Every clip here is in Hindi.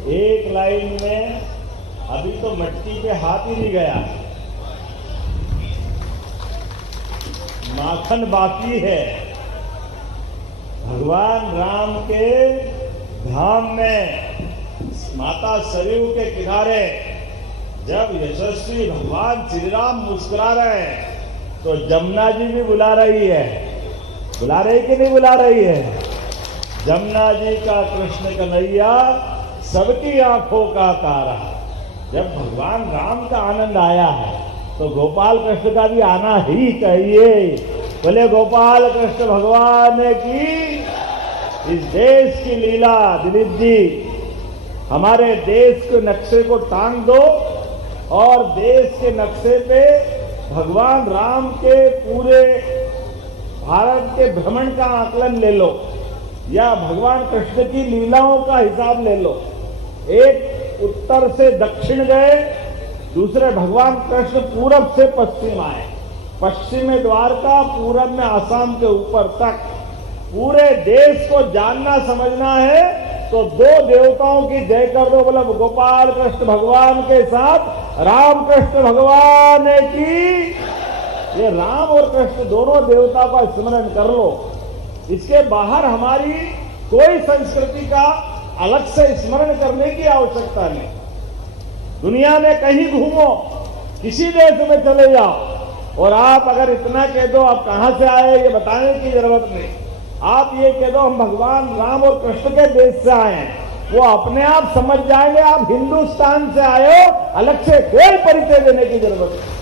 एक लाइन में अभी तो मटकी पे हाथ ही नहीं गया, माखन बाकी है। भगवान राम के धाम में माता सरयू के किनारे जब यशस्वी भगवान श्री राम मुस्कुरा रहे हैं तो जमुना जी भी बुला रही है। बुला रही कि नहीं बुला रही है? जमुना जी का कृष्ण कन्हैया सबकी आंखों का तारा। जब भगवान राम का आनंद आया है तो गोपाल कृष्ण का भी आना ही चाहिए। बोले गोपाल कृष्ण भगवान की। इस देश की लीला दिलीप जी, हमारे देश के नक्शे को टांग दो और देश के नक्शे पे भगवान राम के पूरे भारत के भ्रमण का आकलन ले लो या भगवान कृष्ण की लीलाओं का हिसाब ले लो। एक उत्तर से दक्षिण गए, दूसरे भगवान कृष्ण पूरब से पश्चिम आए। पश्चिम में द्वारका, पूरब में आसाम के ऊपर तक। पूरे देश को जानना समझना है तो दो देवताओं की जय कर दो। बोला गोपाल कृष्ण भगवान के साथ राम कृष्ण भगवान की। ये राम और कृष्ण दोनों देवता का स्मरण कर लो। इसके बाहर हमारी कोई संस्कृति का अलग से स्मरण करने की आवश्यकता नहीं। दुनिया में कहीं घूमो, किसी देश में चले जाओ और आप अगर इतना कह दो आप कहां से आए ये बताने की जरूरत नहीं। आप ये कह दो हम भगवान राम और कृष्ण के देश से आए हैं, वो अपने आप समझ जाएंगे आप हिंदुस्तान से आए हो। अलग से कोई परिचय देने की जरूरत नहीं।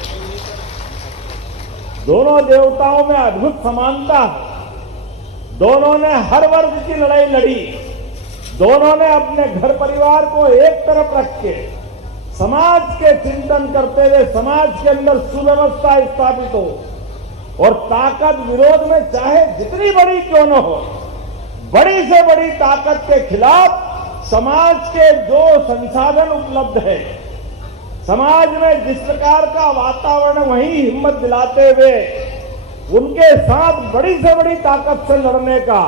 दोनों देवताओं में अद्भुत समानता है। दोनों ने हर वर्ग की लड़ाई लड़ी। दोनों ने अपने घर परिवार को एक तरफ रख के समाज के चिंतन करते हुए समाज के अंदर सुव्यवस्था स्थापित हो और ताकत विरोध में चाहे जितनी बड़ी क्यों न हो, बड़ी से बड़ी ताकत के खिलाफ समाज के जो संसाधन उपलब्ध है, समाज में जिस प्रकार का वातावरण, वही हिम्मत दिलाते हुए उनके साथ बड़ी से बड़ी ताकत से लड़ने का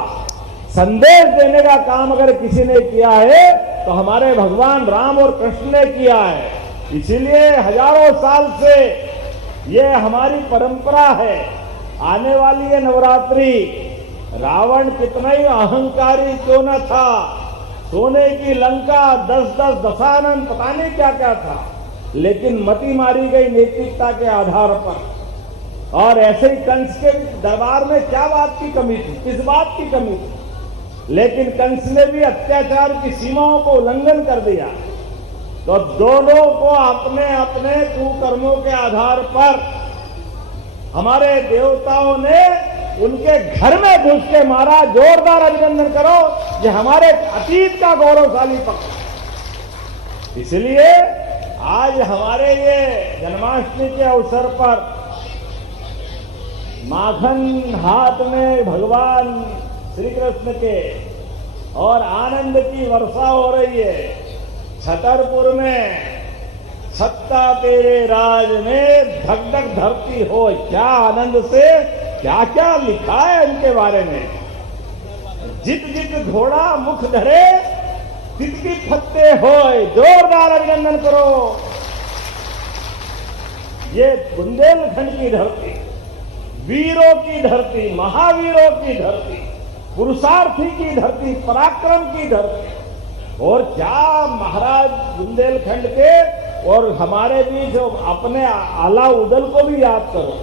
संदेश देने का काम अगर किसी ने किया है तो हमारे भगवान राम और कृष्ण ने किया है। इसीलिए हजारों साल से ये हमारी परंपरा है। आने वाली है नवरात्रि, रावण कितना ही अहंकारी क्यों न था, सोने की लंका, 10-10 दशानन पता नहीं क्या क्या था, लेकिन मती मारी गई नैतिकता के आधार पर। और ऐसे ही कंस के दरबार में क्या बात की कमी थी, किस बात की कमी थी, लेकिन कंस ने भी अत्याचार की सीमाओं को उल्लंघन कर दिया। तो दोनों को अपने अपने कुकर्मों के आधार पर हमारे देवताओं ने उनके घर में घुस के मारा। जोरदार अभिनंदन करो, ये हमारे अतीत का गौरवशाली पक्ष। इसलिए आज हमारे ये जन्माष्टमी के अवसर पर माखन हाथ में भगवान श्री कृष्ण के और आनंद की वर्षा हो रही है। छतरपुर में सत्ता तेरे राज में धक धक धरती हो, क्या आनंद से क्या क्या लिखा है उनके बारे में। जित जित घोड़ा मुख धरे तितकी फत्ते होए। जोरदार अभिनंदन करो। ये बुंदेलखंड की धरती, वीरों की धरती, महावीरों की धरती, पुरुषार्थी की धरती, पराक्रम की धरती। और क्या महाराज बुंदेलखंड के और हमारे बीच अपने आला उदल को भी याद करो।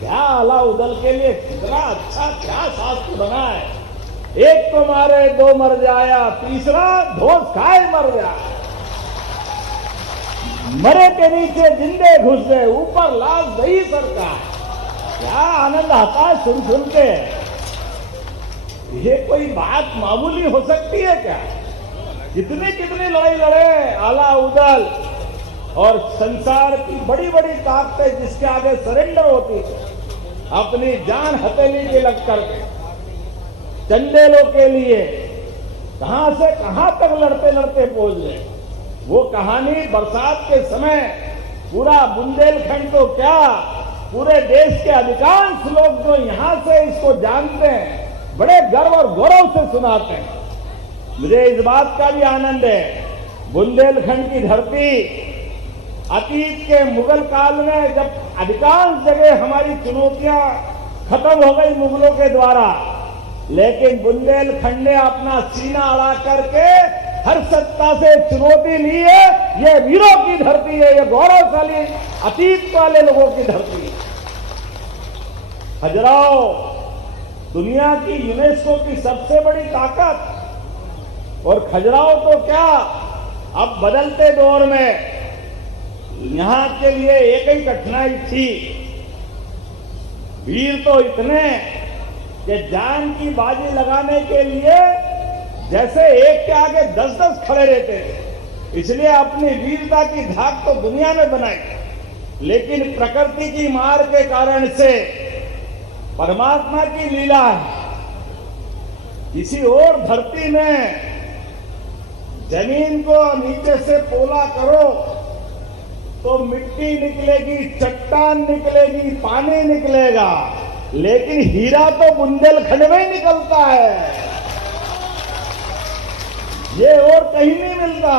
क्या आला उदल के लिए कितना अच्छा क्या शास्त्र बना है। एक तो मारे दो मर जाया, तीसरा धोस खाए मर जाया। मरे के नीचे जिंदे घुस गए, ऊपर लाश दही सरकार। क्या आनंद आता है सुन सुन के। ये कोई बात मामूली हो सकती है क्या? कितनी कितनी लड़ाई लड़े आला उदल और संसार की बड़ी बड़ी ताकतें जिसके आगे सरेंडर होती है, अपनी जान हथेली के लग करके चंदेलों के लिए कहां से कहां तक लड़ते लड़ते पहुंच गए। वो कहानी बरसात के समय पूरा बुंदेलखंड तो क्या, पूरे देश के अधिकांश लोग जो यहां से इसको जानते हैं, बड़े गर्व और गौरव से सुनाते हैं। मुझे इस बात का भी आनंद है बुंदेलखंड की धरती अतीत के मुगल काल में जब अधिकांश जगह हमारी चुनौतियां खत्म हो गई मुगलों के द्वारा, लेकिन बुंदेलखंड ने अपना सीना अड़ा करके हर सत्ता से चुनौती ली है। ये वीरों की धरती है, ये गौरवशाली अतीत वाले लोगों की धरती है। खजुराहो दुनिया की यूनेस्को की सबसे बड़ी ताकत, और खजुराहो तो क्या, अब बदलते दौर में यहां के लिए एक ही कठिनाई थी, वीर तो इतने कि जान की बाजी लगाने के लिए जैसे एक के आगे 10-10 खड़े रहते थे, इसलिए अपनी वीरता की धाक तो दुनिया में बनाई, लेकिन प्रकृति की मार के कारण से परमात्मा की लीला है। किसी और धरती में जमीन को नीचे से पोला करो तो मिट्टी निकलेगी, चट्टान निकलेगी, पानी निकलेगा, लेकिन हीरा तो बुंदेलखंड में ही निकलता है, ये और कहीं नहीं मिलता।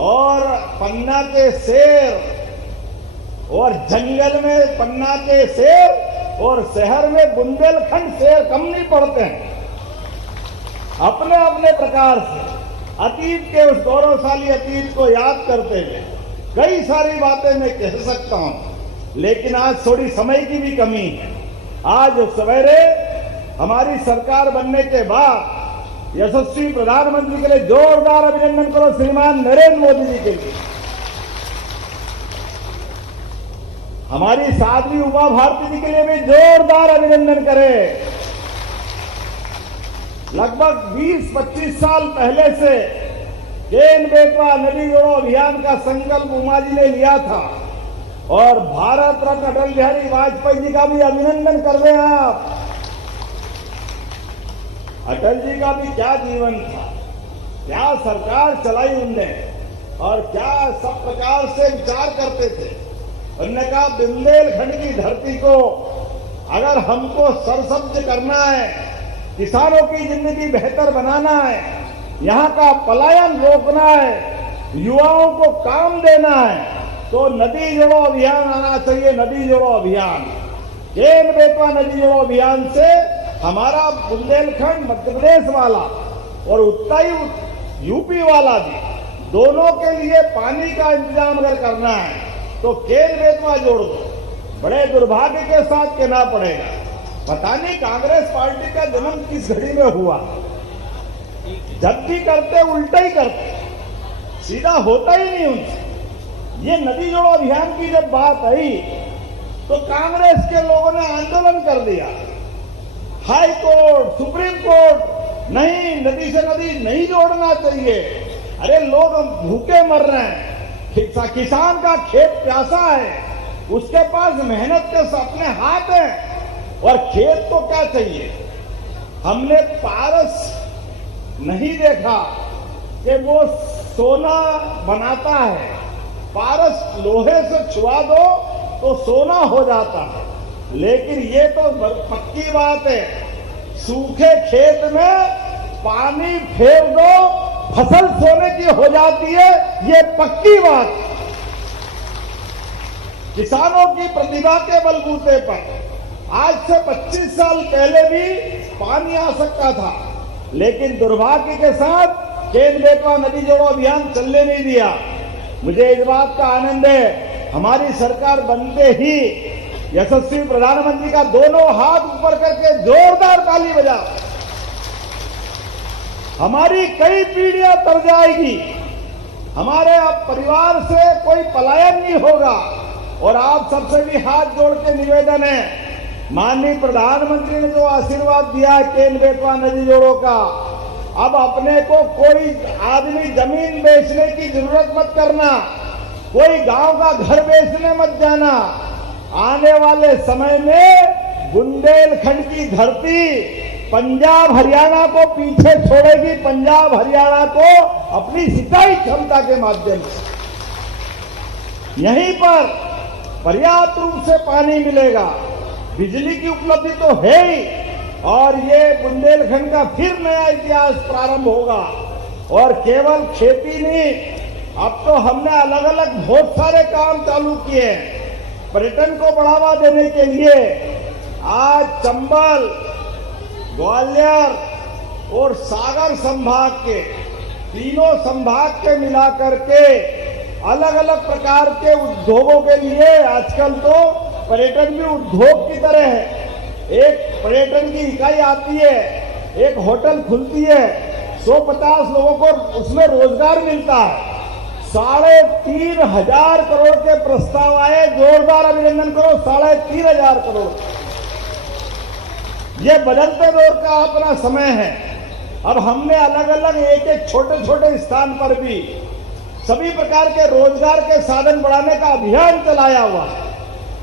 और पन्ना के शेर, और जंगल में पन्ना के शेर और शहर में बुंदेलखंड शेर कम नहीं पड़ते हैं। अपने अपने प्रकार से अतीत के उस गौरवशाली अतीत को याद करते हुए कई सारी बातें मैं कह सकता हूं, लेकिन आज थोड़ी समय की भी कमी है। आज सवेरे हमारी सरकार बनने के बाद यशस्वी प्रधानमंत्री के लिए जोरदार अभिनंदन करो श्रीमान नरेंद्र मोदी जी के लिए। हमारी साध्वी उमा भारती जी के लिए भी जोरदार अभिनंदन करें। लगभग 20-25 साल पहले से केन बेतवा नदी जोड़ो अभियान का संकल्प उमा जी ने लिया था, और भारत रत्न अटल बिहारी वाजपेयी जी का भी अभिनंदन कर रहे हैं आप। अटल जी का भी क्या जीवन था, क्या सरकार चलाई उनने, और क्या सब प्रकार से विचार करते थे। उन्होंने कहा बुंदेलखंड की धरती को अगर हमको सरसब्ज करना है, किसानों की जिंदगी बेहतर बनाना है, यहाँ का पलायन रोकना है, युवाओं को काम देना है, तो नदी जोड़ो अभियान आना चाहिए। नदी जोड़ो अभियान, केन बेतवा नदी जोड़ो अभियान से हमारा बुंदेलखंड मध्य प्रदेश वाला और उत्तरी यूपी वाला भी, दोनों के लिए पानी का इंतजाम अगर करना है तो केन बेतवा जोड़ दो। बड़े दुर्भाग्य के साथ कहना पड़ेगा, पता नहीं कांग्रेस पार्टी का जन्म किस घड़ी में हुआ, जब भी करते उल्टा ही करते, सीधा होता ही नहीं उनसे। ये नदी जोड़ो अभियान की जब बात आई तो कांग्रेस के लोगों ने आंदोलन कर दिया, हाई कोर्ट, सुप्रीम कोर्ट, नहीं नदी से नदी नहीं जोड़ना चाहिए। अरे लोग भूखे मर रहे हैं, किसान का खेत प्यासा है, उसके पास मेहनत के अपने हाथ हैं, और खेत को क्या चाहिए। हमने पारस नहीं देखा कि वो सोना बनाता है, पारस लोहे से छुआ दो तो सोना हो जाता है, लेकिन ये तो पक्की बात है, सूखे खेत में पानी फेर दो फसल सोने की हो जाती है, ये पक्की बात। किसानों की प्रतिभा के बलबूते पर आज से 25 साल पहले भी पानी आ सकता था, लेकिन दुर्भाग्य के साथ केन बेतवा नदी जोड़ो अभियान चलने नहीं दिया। मुझे इस बात का आनंद है, हमारी सरकार बनते ही यशस्वी प्रधानमंत्री का दोनों हाथ ऊपर करके जोरदार ताली बजा, हमारी कई पीढ़ियां तर जाएगी, हमारे अब परिवार से कोई पलायन नहीं होगा। और आप सबसे भी हाथ जोड़ के निवेदन है, माननीय प्रधानमंत्री ने जो आशीर्वाद दिया है केन बेतवा नदी जोड़ो का, अब अपने को कोई आदमी जमीन बेचने की जरूरत मत करना, कोई गांव का घर बेचने मत जाना। आने वाले समय में बुंदेलखंड की धरती पंजाब हरियाणा को पीछे छोड़ेगी, पंजाब हरियाणा को अपनी सिंचाई क्षमता के माध्यम से यहीं पर पर्याप्त रूप से पानी मिलेगा, बिजली की उपलब्धि तो है ही, और ये बुंदेलखंड का फिर नया इतिहास प्रारंभ होगा। और केवल खेती नहीं, अब तो हमने अलग अलग बहुत सारे काम चालू किए हैं पर्यटन को बढ़ावा देने के लिए। आज चंबल, ग्वालियर और सागर संभाग के तीनों संभाग के मिलाकर के अलग अलग प्रकार के उद्योगों के लिए आजकल तो पर्यटन भी उद्योग की तरह है। एक पर्यटन की इकाई आती है, एक होटल खुलती है, 150 लोगों को उसमें रोजगार मिलता है। 3,500 करोड़ के प्रस्ताव आए, जोरदार अभिनंदन करो। 3,500 करोड़। ये बदलते दौर का अपना समय है। अब हमने अलग अलग एक एक छोटे छोटे स्थान पर भी सभी प्रकार के रोजगार के साधन बढ़ाने का अभियान चलाया हुआ है।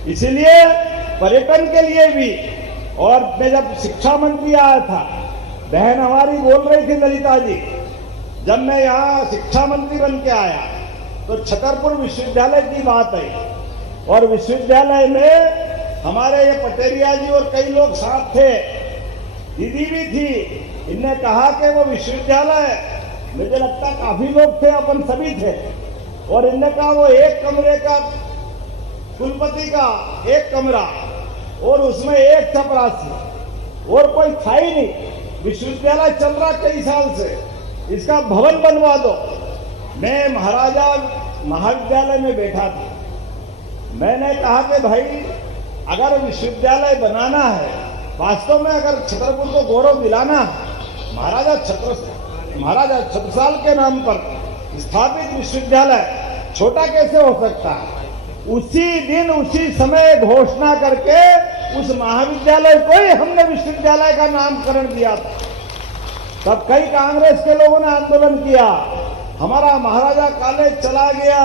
इसीलिए पर्यटन के लिए भी, और मैं जब शिक्षा मंत्री आया था, बहन हमारी बोल रही थी ललिता जी, जब मैं यहाँ शिक्षा मंत्री बन के आया तो छतरपुर विश्वविद्यालय की बात आई और विश्वविद्यालय में हमारे ये पटेरिया जी और कई लोग साथ थे, दीदी भी थी। इनने कहा कि वो विश्वविद्यालय, मुझे लगता काफी लोग थे, अपन सभी थे, और इनने कहा वो एक कमरे का कुलपति का एक कमरा और उसमें एक चपरासी और कोई था ही नहीं। विश्वविद्यालय चल रहा कई साल से, इसका भवन बनवा दो। मैं महाराजा महाविद्यालय में बैठा था, मैंने कहा कि भाई अगर विश्वविद्यालय बनाना है, वास्तव में अगर छतरपुर को गौरव दिलाना है, महाराजा छत्रसाल के नाम पर स्थापित विश्वविद्यालय छोटा कैसे हो सकता है? उसी दिन उसी समय घोषणा करके उस महाविद्यालय को ही हमने विश्वविद्यालय का नामकरण दिया था। तब कई कांग्रेस के लोगों ने आंदोलन किया, हमारा महाराजा कॉलेज चला गया,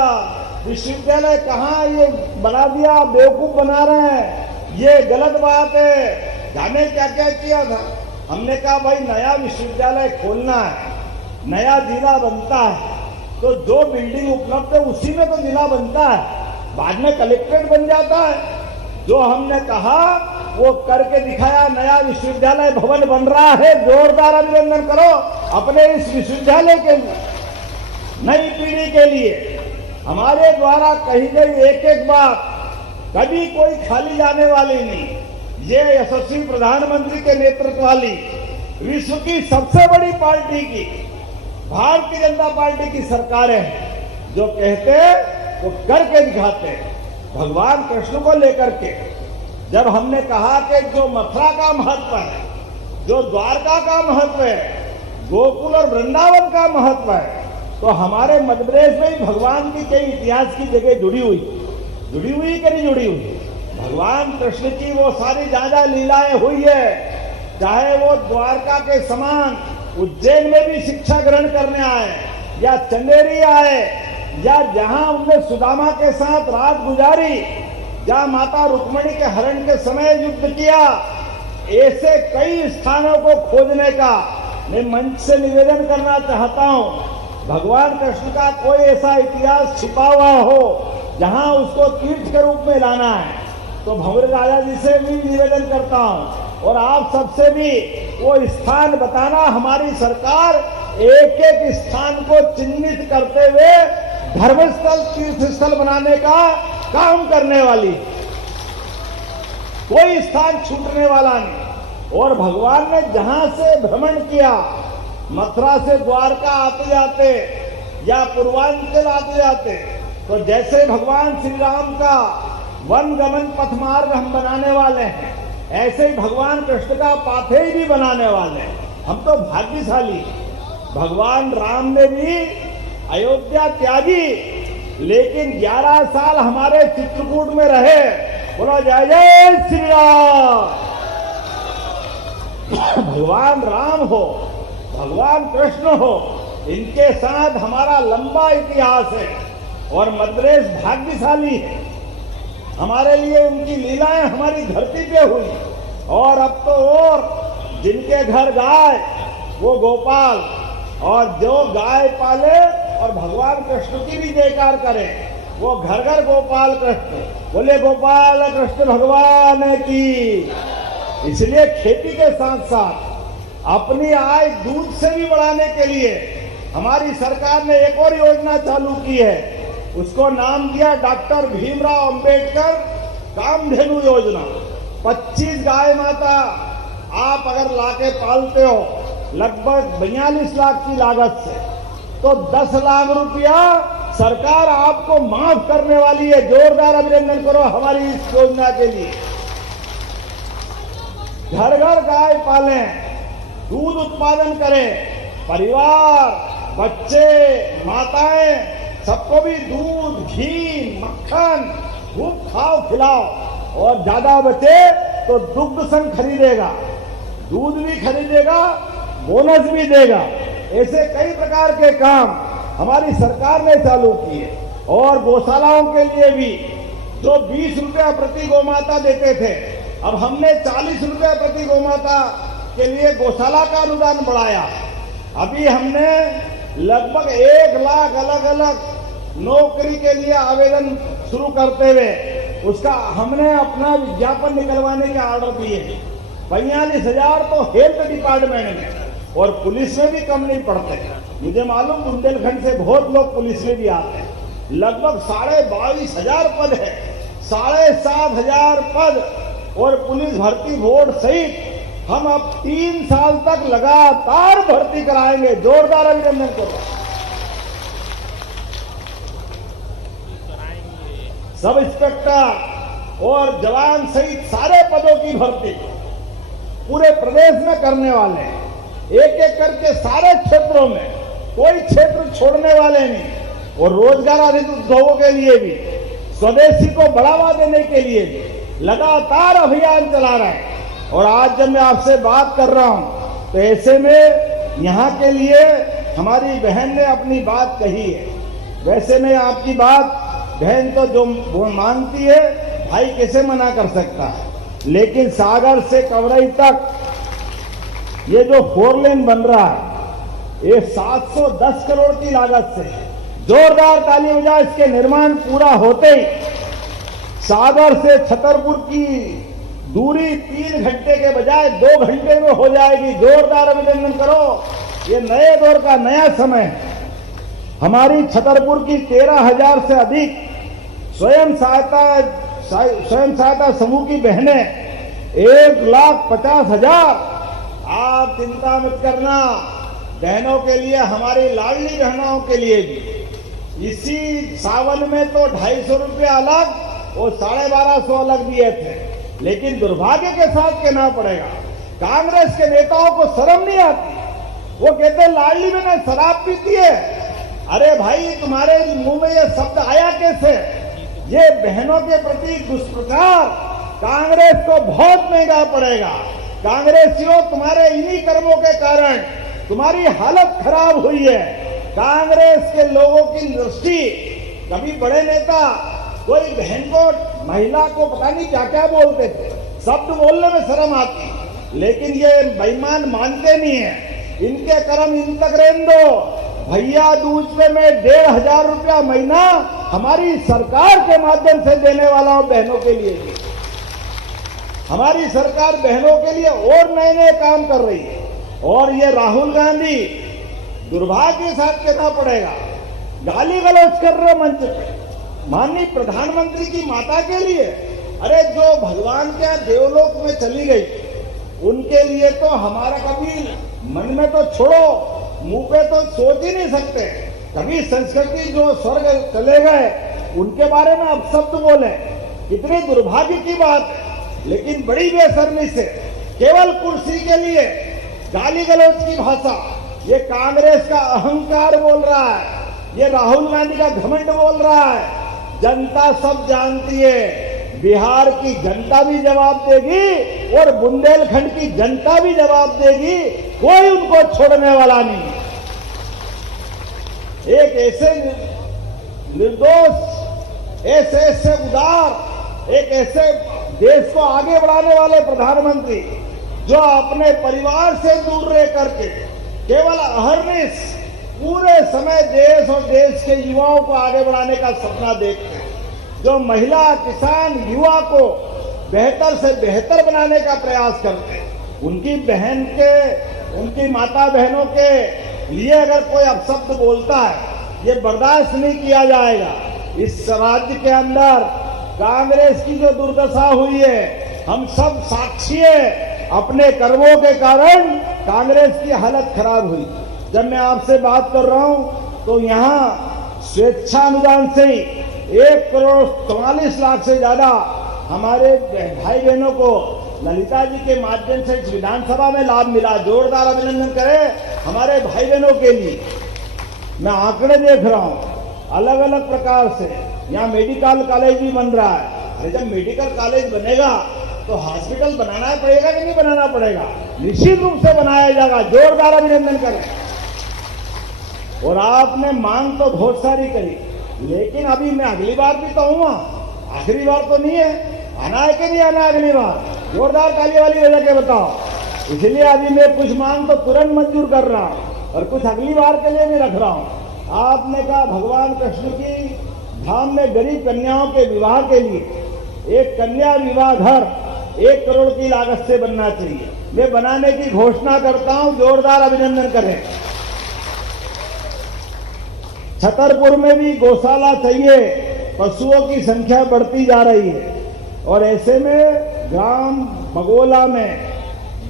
विश्वविद्यालय कहाँ ये बना दिया, बेवकूफ बना रहे हैं, ये गलत बात है। जाने क्या क्या किया था। हमने कहा भाई नया विश्वविद्यालय खोलना है, नया जिला बनता है तो जो बिल्डिंग उपलब्ध है उसी में तो जिला बनता है, बाद में कलेक्ट्रेट बन जाता है। जो हमने कहा वो करके दिखाया, नया विश्वविद्यालय भवन बन रहा है। जोरदार अभिनंदन करो अपने इस विश्वविद्यालय के लिए, नई पीढ़ी के लिए। हमारे द्वारा कही गई एक एक बात कभी कोई खाली जाने वाली नहीं। ये यशस्वी प्रधानमंत्री के नेतृत्व वाली विश्व की सबसे बड़ी पार्टी की, भारतीय जनता पार्टी की सरकारें हैं, जो कहते वो करके दिखाते हैं। भगवान कृष्ण को लेकर के जब हमने कहा कि जो मथुरा का महत्व है, जो द्वारका का महत्व है, गोकुल और वृंदावन का महत्व है, तो हमारे मध्य प्रदेश में भी भगवान की कई इतिहास की जगह जुड़ी हुई कि नहीं जुड़ी हुई? भगवान कृष्ण की वो सारी जहाँ लीलाएं हुई है, चाहे वो द्वारका के समान उज्जैन में भी शिक्षा ग्रहण करने आए, या चंदेरी आए, या जहां उन्होंने सुदामा के साथ रात गुजारी, जहां माता रुक्मिणी के हरण के समय युद्ध किया, ऐसे कई स्थानों को खोजने का मैं मंच से निवेदन करना चाहता हूं। भगवान कृष्ण का कोई ऐसा इतिहास छिपा हुआ हो जहां उसको तीर्थ के रूप में लाना है, तो भंवर राजा जी से भी निवेदन करता हूं और आप सबसे भी वो स्थान बताना। हमारी सरकार एक एक स्थान को चिन्हित करते हुए धर्मस्थल तीर्थस्थल बनाने का काम करने वाली, कोई स्थान छूटने वाला नहीं। और भगवान ने जहां से भ्रमण किया, मथुरा से द्वारका आते जाते या पूर्वांचल आते जाते, तो जैसे भगवान श्री राम का वन गमन पथ मार्ग हम बनाने वाले हैं, ऐसे ही भगवान कृष्ण का पाथेय भी बनाने वाले हैं। हम तो भाग्यशाली। भगवान राम ने भी अयोध्या त्यागी, लेकिन 11 साल हमारे चित्रकूट में रहे। बोलो जय जय श्री राम। भगवान राम हो, भगवान कृष्ण हो, इनके साथ हमारा लंबा इतिहास है और मध्य प्रदेश भाग्यशाली है। हमारे लिए उनकी लीलाएं हमारी धरती पे हुई। और अब तो और जिनके घर गाय वो गोपाल, और जो गाय पाले और भगवान कृष्ण की भी जयकार करे वो घर घर गोपाल कृष्ण। बोले गोपाल कृष्ण भगवान की। इसलिए खेती के साथ साथ अपनी आय दूध से भी बढ़ाने के लिए हमारी सरकार ने एक और योजना चालू की है, उसको नाम दिया डॉक्टर भीमराव अंबेडकर कामधेनु योजना। 25 गाय माता आप अगर लाके पालते हो लगभग 42 लाख की लागत से, तो 10 लाख रुपया सरकार आपको माफ करने वाली है। जोरदार अभिनंदन करो हमारी इस योजना के लिए। घर घर गाय पालें, दूध उत्पादन करें, परिवार, बच्चे, माताएं सबको भी दूध, घी, मक्खन खूब खाओ खिलाओ, और ज्यादा बचे तो दुग्ध संघ खरीदेगा, दूध भी खरीदेगा, बोनस भी देगा। ऐसे कई प्रकार के काम हमारी सरकार ने चालू किए। और गौशालाओं के लिए भी जो 20 रुपया प्रति गौमाता देते थे, अब हमने 40 रुपया प्रति गौमाता के लिए गौशाला का अनुदान बढ़ाया। अभी हमने लगभग 1 लाख अलग अलग नौकरी के लिए आवेदन शुरू करते हुए उसका हमने अपना विज्ञापन निकलवाने के ऑर्डर दिए। 42,000 तो हेल्थ डिपार्टमेंट में, और पुलिस में भी कम नहीं पड़ते। मुझे मालूम बुंदेलखंड से बहुत लोग पुलिस में भी आते हैं। लगभग 22,500 पद है, 7,500 पद, और पुलिस भर्ती बोर्ड सहित हम अब 3 साल तक लगातार भर्ती कराएंगे। जोरदार अभिनंदन करो। सब इंस्पेक्टर और जवान सहित सारे पदों की भर्ती पूरे प्रदेश में करने वाले हैं। एक एक करके सारे क्षेत्रों में, कोई क्षेत्र छोड़ने वाले नहीं। और रोजगार आधारित उद्योगों के लिए भी, स्वदेशी को बढ़ावा देने के लिए भी लगातार अभियान चला रहे हैं। और आज जब मैं आपसे बात कर रहा हूं तो ऐसे में यहाँ के लिए हमारी बहन ने अपनी बात कही है। वैसे में आपकी बात बहन तो जो मानती है, भाई कैसे मना कर सकता है। लेकिन सागर से कवरई तक ये जो 4 लेन बन रहा है, ये 710 करोड़ की लागत से, जोरदार ताली बजाओ। इसके निर्माण पूरा होते ही सागर से छतरपुर की दूरी 3 घंटे के बजाय 2 घंटे में हो जाएगी। जोरदार अभिनंदन करो। ये नए दौर का नया समय है। हमारी छतरपुर की 13,000 से अधिक स्वयं सहायता समूह की बहनें, 1,50,000। आप चिंता मत करना, बहनों के लिए, हमारी लाडली बहनों के लिए भी इसी सावन में तो 250 रुपया अलग और 1250 अलग दिए थे। लेकिन दुर्भाग्य के साथ कहना पड़ेगा, कांग्रेस के नेताओं को शर्म नहीं आती। वो कहते लाडली बहनें शराब पीती है। अरे भाई, तुम्हारे मुंह में ये शब्द आया कैसे? ये बहनों के प्रति दुष्प्रचार कांग्रेस को बहुत महंगा पड़ेगा। कांग्रेसियों, तुम्हारे इन्हीं कर्मों के कारण तुम्हारी हालत खराब हुई है। कांग्रेस के लोगों की दृष्टि, कभी बड़े नेता कोई बहन को, महिला को पता नहीं क्या क्या बोलते थे, शब्द बोलने में शर्म आती, लेकिन ये बेईमान मानते नहीं है। इनके कर्म इन तक रहने दो। भैया दूज पे मैं 1,500 रुपया महीना हमारी सरकार के माध्यम से देने वाला हूं बहनों के लिए भी। हमारी सरकार बहनों के लिए और नए नए काम कर रही है। और ये राहुल गांधी, दुर्भाग्य के साथ कहना पड़ेगा, गाली गलौज कर रहे मंच पे माननीय प्रधानमंत्री की माता के लिए। अरे जो भगवान के देवलोक में चली गई, उनके लिए तो हमारा कभी मन में तो छोड़ो, मुंह पे तो सोच ही नहीं सकते। कभी संस्कृति जो स्वर्ग चले गए, उनके बारे में अब शब्द बोले, कितनी दुर्भाग्य की बात है। लेकिन बड़ी बेशर्मी से केवल कुर्सी के लिए गाली गलौज की भाषा, ये कांग्रेस का अहंकार बोल रहा है, ये राहुल गांधी का घमंड बोल रहा है। जनता सब जानती है, बिहार की जनता भी जवाब देगी और बुंदेलखंड की जनता भी जवाब देगी। कोई उनको छोड़ने वाला नहीं। एक ऐसे निर्दोष, ऐसे उदार, एक ऐसे देश को आगे बढ़ाने वाले प्रधानमंत्री, जो अपने परिवार से दूर रह करके केवल अहर्निश पूरे समय देश और देश के युवाओं को आगे बढ़ाने का सपना देखते हैं, जो महिला, किसान, युवा को बेहतर से बेहतर बनाने का प्रयास करते हैं, उनकी बहन के, उनकी माता बहनों के लिए अगर कोई अपशब्द बोलता है, ये बर्दाश्त नहीं किया जाएगा। इस राज्य के अंदर कांग्रेस की जो दुर्दशा हुई है, हम सब साक्षी है। अपने कर्मों के कारण कांग्रेस की हालत खराब हुई। जब मैं आपसे बात कर रहा हूं तो यहाँ स्वेच्छानुदान से 1,44,00,000 से ज्यादा हमारे भाई बहनों को ललिता जी के माध्यम से इस विधानसभा में लाभ मिला। जोरदार अभिनंदन करें हमारे भाई बहनों के लिए। मैं आंकड़े देख रहा हूं अलग अलग प्रकार से। यहाँ मेडिकल कॉलेज भी बन रहा है। अरे जब मेडिकल कॉलेज बनेगा तो हॉस्पिटल बनाना पड़ेगा कि नहीं बनाना पड़ेगा? निश्चित रूप से बनाया जाएगा। जोरदार अभिनंदन करें। और आपने मांग तो बहुत सारी करी, लेकिन अभी मैं अगली बार भी तो हूँ, आखिरी बार तो नहीं है। आना है कि नहीं आना अगली बार? जोरदार ताली वाली बजा के बताओ। इसलिए अभी मैं कुछ मांग तो तुरंत मंजूर कर रहा हूँ और कुछ अगली बार के लिए भी रख रहा हूँ। आपने कहा भगवान कृष्ण की धाम में गरीब कन्याओं के विवाह के लिए एक कन्या विवाह घर 1 करोड़ की लागत से बनना चाहिए। मैं बनाने की घोषणा करता हूं। जोरदार अभिनंदन करें। छतरपुर में भी गौशाला चाहिए। पशुओं की संख्या बढ़ती जा रही है और ऐसे में ग्राम बगोला में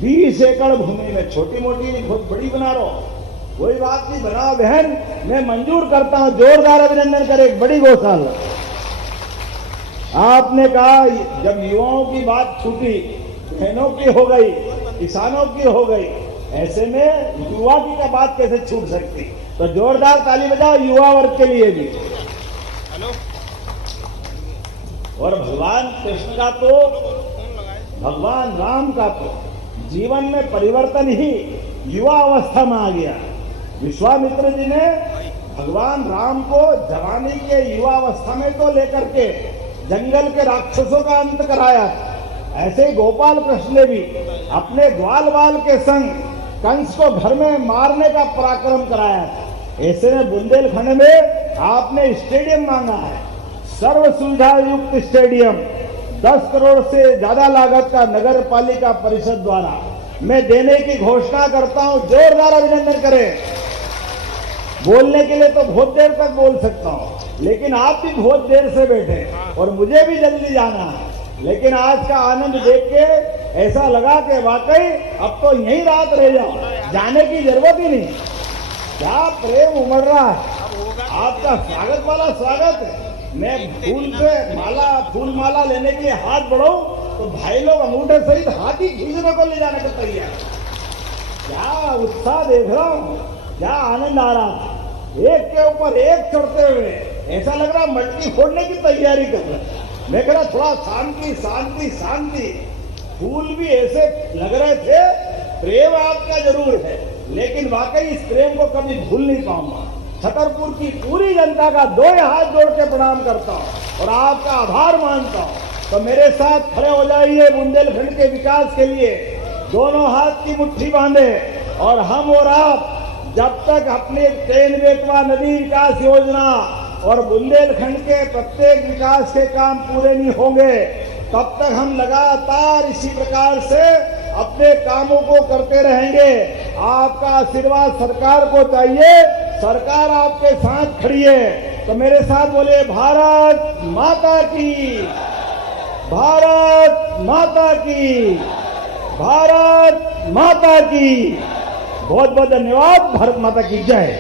20 एकड़ भूमि में, छोटी मोटी बहुत बड़ी बना रहा हूं, कोई बात नहीं, बनाओ बहन, मैं मंजूर करता हूं। जोरदार अभिनंदन करें। एक बड़ी गौशाला। आपने कहा जब युवाओं की बात छूटी, बहनों की हो गई, किसानों की हो गई, ऐसे में युवा की का बात कैसे छूट सकती? तो जोरदार ताली बजाओ युवा वर्ग के लिए भी। और भगवान कृष्ण का तो, भगवान राम का तो जीवन में परिवर्तन ही युवा अवस्था में आ गया। विश्वामित्र जी ने भगवान राम को जवानी के युवा अवस्था में तो लेकर के जंगल के राक्षसों का अंत कराया। ऐसे ही गोपाल कृष्ण ने भी अपने ग्वाल बाल के संग कंस को घर में मारने का पराक्रम कराया। ऐसे में बुंदेलखंड में आपने स्टेडियम मांगा है, सर्व सुविधा युक्त स्टेडियम 10 करोड़ से ज्यादा लागत का नगर पालिका परिषद द्वारा मैं देने की घोषणा करता हूं। जोरदार अभिनंदन करें। बोलने के लिए तो बहुत देर तक बोल सकता हूं, लेकिन आप भी बहुत देर से बैठे और मुझे भी जल्दी जाना है। लेकिन आज का आनंद देख के ऐसा लगा कि वाकई अब तो यहीं रात रह जाओ, जाने की जरूरत ही नहीं। क्या प्रेम उमड़ रहा है। आपका स्वागत वाला स्वागत है। मैं फूल माला लेने के लिए हाथ बढ़ाऊं तो भाई लोग अंगूठे सहित हाथ ही खींचने को ले जाने को तैयार। क्या उत्साह देख रहा हूं, क्या आनंद आ रहा है। एक के ऊपर एक चढ़ते हुए ऐसा लग रहा मटकी फोड़ने की तैयारी कर रहा। मैं कह रहा थोड़ा शांति शांति शांति। फूल भी ऐसे लग रहे थे। प्रेम आपका जरूर है, लेकिन वाकई इस प्रेम को कभी भूल नहीं पाऊंगा। छतरपुर की पूरी जनता का 2 हाथ जोड़ के प्रणाम करता हूं और आपका आभार मानता हूं। तो मेरे साथ खड़े हो जाइए बुंदेलखंड के विकास के लिए। दोनों हाथ की मुट्ठी बांधे और हम और आप जब तक अपने ट्रेन बेतवा नदी विकास योजना और बुंदेलखंड के प्रत्येक विकास के काम पूरे नहीं होंगे, तब तक हम लगातार इसी प्रकार से अपने कामों को करते रहेंगे। आपका आशीर्वाद सरकार को चाहिए। सरकार आपके साथ खड़ी है। तो मेरे साथ बोले भारत माता की, भारत माता की, भारत माता की। बहुत बहुत धन्यवाद। भारत माता की जय।